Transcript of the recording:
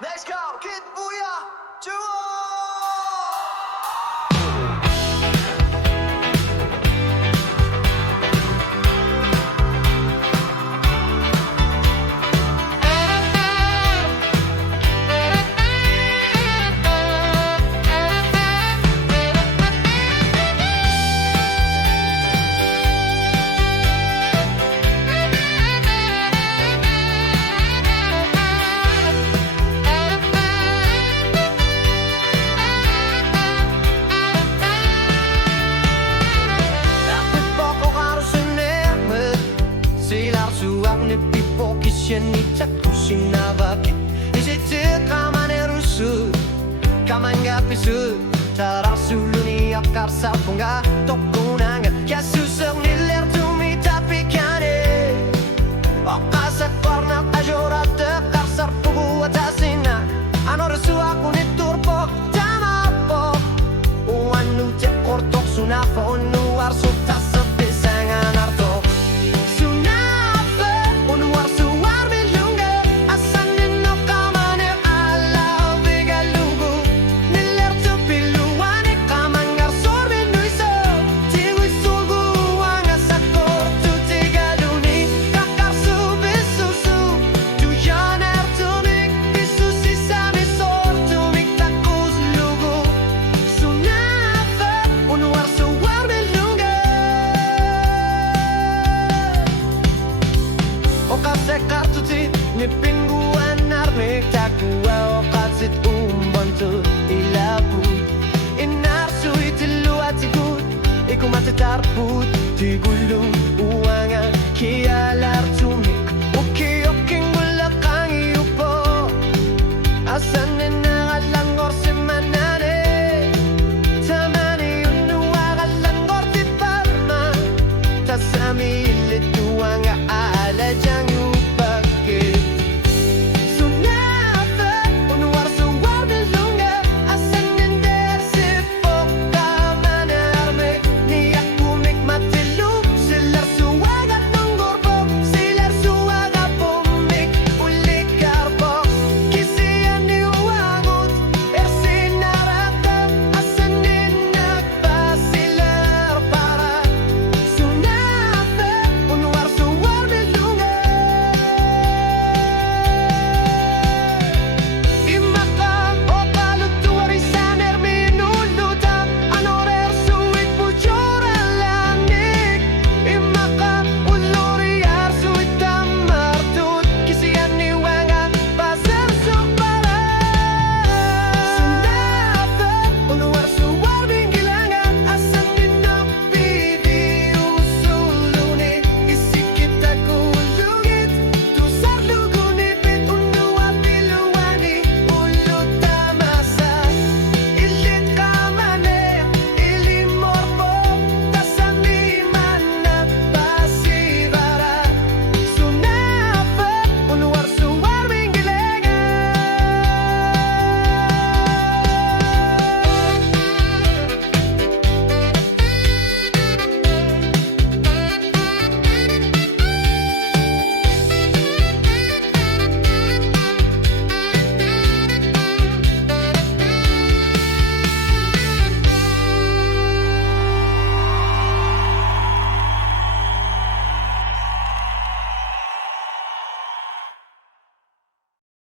Let's go, Kid Booyah, Jewel! Ni tapusin na bakit Isitit ka man erusud Ka man gapisud Tara suluni akar sa punga Tokunanga Kaya susok niler tumitapikane Okasa korna ajorat Karsar pugu atasina Ano resu aku ni turpo Tama po Uanu te kortok sunafa Unuar sukta sepisangan arto Nipinguan armik takua Okatsit umbantu ilabut Inarsu itilu atigut Iku matitarput Tigulung uanga kialar